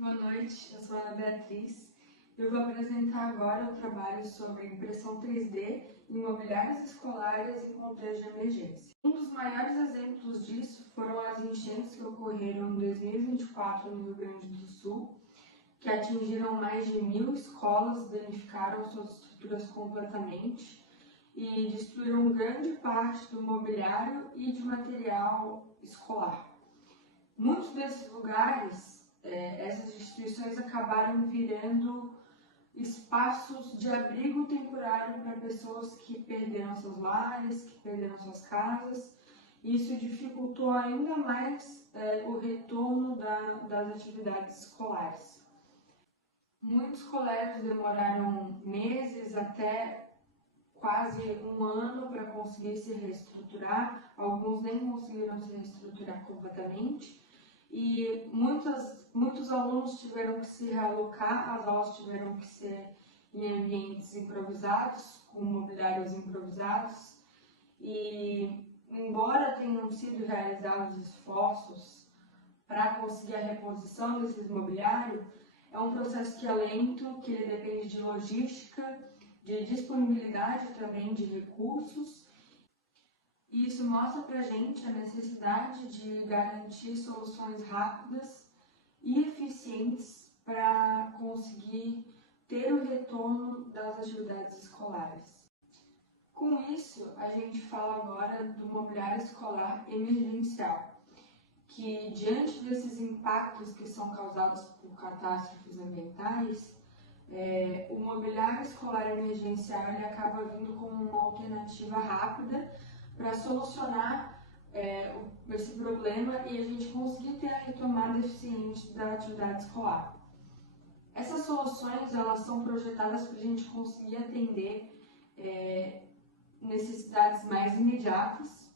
Boa noite, eu sou a Ana Beatriz. Eu vou apresentar agora o trabalho sobre impressão 3D em mobiliários escolares em contexto de emergência. Um dos maiores exemplos disso foram as enchentes que ocorreram em 2024 no Rio Grande do Sul, que atingiram mais de 1.000 escolas, danificaram suas estruturas completamente e destruíram grande parte do mobiliário e de material escolar. Muitos desses lugares, essas instituições acabaram virando espaços de abrigo temporário para pessoas que perderam seus lares, que perderam suas casas. Isso dificultou ainda mais o retorno das atividades escolares. Muitos colégios demoraram meses até quase um ano para conseguir se reestruturar, alguns nem conseguiram se reestruturar completamente. E muitos alunos tiveram que se realocar, as aulas tiveram que ser em ambientes improvisados, com mobiliários improvisados. E, embora tenham sido realizados esforços para conseguir a reposição desses mobiliários, é um processo que é lento, que ele depende de logística, de disponibilidade também de recursos. E isso mostra para a gente a necessidade de garantir soluções rápidas e eficientes para conseguir ter o retorno das atividades escolares. Com isso, a gente fala agora do mobiliário escolar emergencial, que diante desses impactos que são causados por catástrofes ambientais, o mobiliário escolar emergencial ele acaba vindo como uma alternativa rápida para solucionar esse problema e a gente conseguir ter a retomada eficiente da atividade escolar. Essas soluções elas são projetadas para a gente conseguir atender necessidades mais imediatas,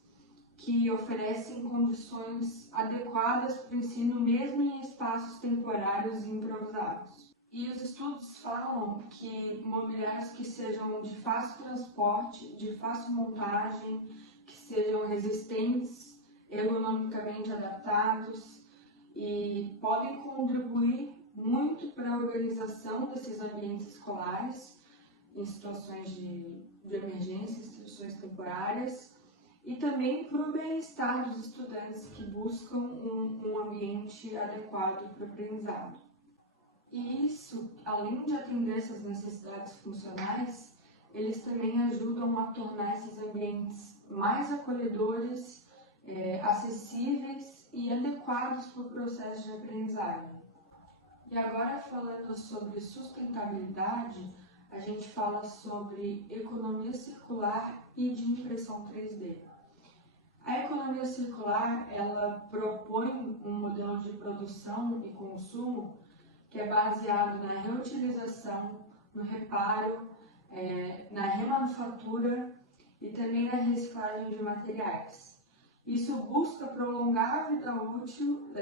que oferecem condições adequadas para o ensino mesmo em espaços temporários e improvisados. E os estudos falam que mobiliários que sejam de fácil transporte, de fácil montagem, que sejam resistentes, ergonomicamente adaptados e podem contribuir muito para a organização desses ambientes escolares em situações de emergência, em situações temporárias, e também para o bem-estar dos estudantes que buscam um ambiente adequado para o aprendizado. E isso, além de atender essas necessidades funcionais, eles também ajudam a tornar esses ambientes mais acolhedores, acessíveis e adequados para o processo de aprendizagem. E agora, falando sobre sustentabilidade, a gente fala sobre economia circular e de impressão 3D. A economia circular, ela propõe um modelo de produção e consumo que é baseado na reutilização, no reparo, na remanufatura e também na reciclagem de materiais. Isso busca prolongar a vida útil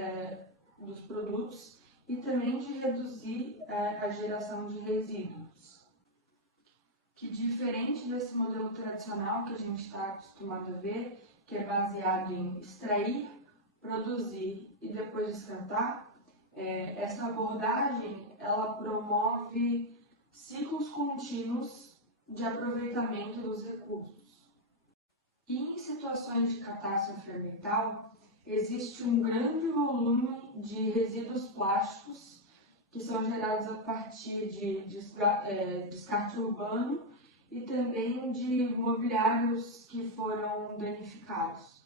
dos produtos e também de reduzir a geração de resíduos. Que diferente desse modelo tradicional que a gente está acostumado a ver, que é baseado em extrair, produzir e depois descartar, essa abordagem ela promove ciclos contínuos de aproveitamento dos recursos. E em situações de catástrofe ambiental, existe um grande volume de resíduos plásticos que são gerados a partir de descarte urbano e também de mobiliários que foram danificados.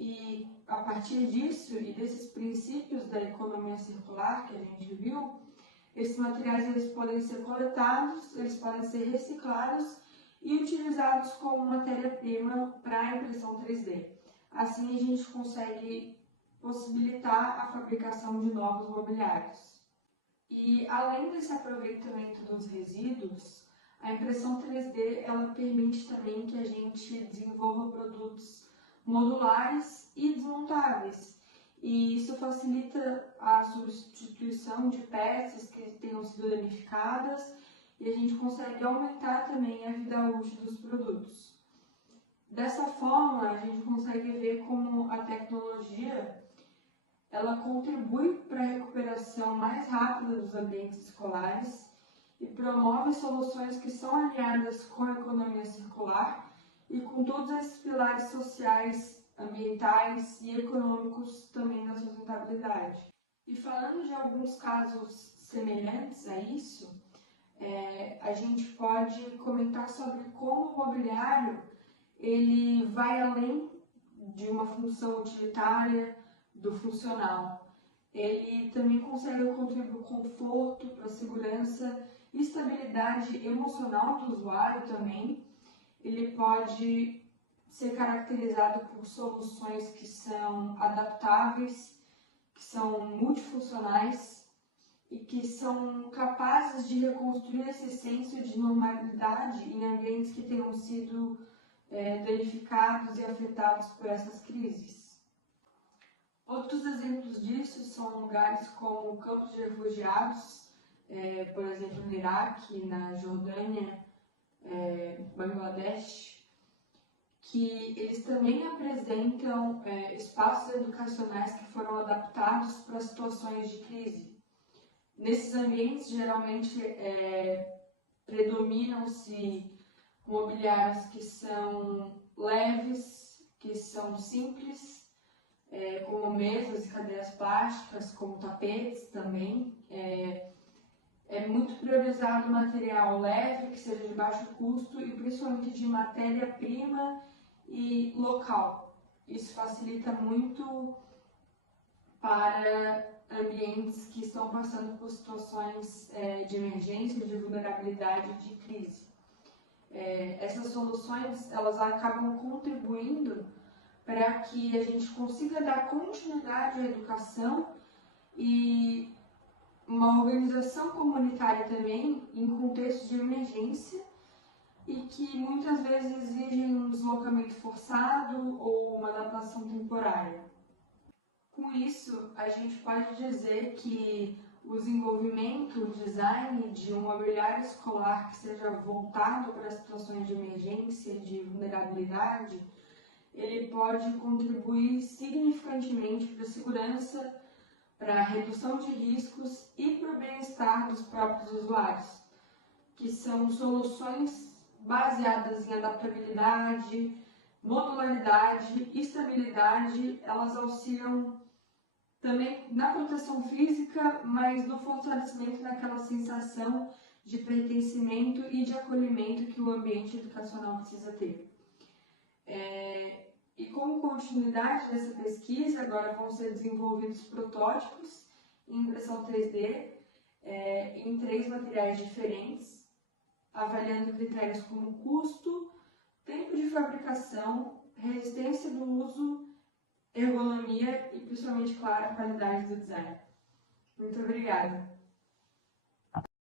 E a partir disso e desses princípios da economia circular que a gente viu, esses materiais eles podem ser coletados, eles podem ser reciclados e utilizados como matéria-prima para a impressão 3D. Assim a gente consegue possibilitar a fabricação de novos mobiliários. E além desse aproveitamento dos resíduos, a impressão 3D ela permite também que a gente desenvolva produtos modulares e desmontáveis. E isso facilita a substituição de peças que tenham sido danificadas e a gente consegue aumentar também a vida útil dos produtos. Dessa forma, a gente consegue ver como a tecnologia ela contribui para a recuperação mais rápida dos ambientes escolares e promove soluções que são alinhadas com a economia circular e com todos esses pilares sociais, ambientais e econômicos também da sustentabilidade. E falando de alguns casos semelhantes a isso, a gente pode comentar sobre como o mobiliário ele vai além de uma função utilitária do funcional. Ele também consegue contribuir para o conforto, para a segurança e estabilidade emocional do usuário também. Ele pode ser caracterizado por soluções que são adaptáveis, que são multifuncionais e que são capazes de reconstruir esse senso de normalidade em ambientes que tenham sido danificados e afetados por essas crises. Outros exemplos disso são lugares como campos de refugiados, por exemplo, no Iraque, na Jordânia, Bangladesh, que eles também apresentam espaços educacionais que foram adaptados para situações de crise. Nesses ambientes, geralmente, predominam-se mobiliários que são leves, que são simples, como mesas e cadeiras plásticas, como tapetes também. É muito priorizado material leve, que seja de baixo custo e principalmente de matéria-prima e local. Isso facilita muito para ambientes que estão passando por situações de emergência, de vulnerabilidade, de crise. Essas soluções elas acabam contribuindo para que a gente consiga dar continuidade à educação e uma organização comunitária também em contextos de emergência e que muitas vezes exigem um deslocamento forçado ou uma adaptação temporária. Com isso, a gente pode dizer que o desenvolvimento, o design de um mobiliário escolar que seja voltado para situações de emergência, de vulnerabilidade, ele pode contribuir significantemente para a segurança, para a redução de riscos e para o bem-estar dos próprios usuários, que são soluções baseadas em adaptabilidade, modularidade e estabilidade. Elas auxiliam também na proteção física, mas no fortalecimento daquela sensação de pertencimento e de acolhimento que o ambiente educacional precisa ter. E como continuidade dessa pesquisa, agora vão ser desenvolvidos protótipos em impressão 3D em 3 materiais diferentes, avaliando critérios como custo, tempo de fabricação, resistência do uso, ergonomia e, principalmente, claro, a qualidade do design. Muito obrigada!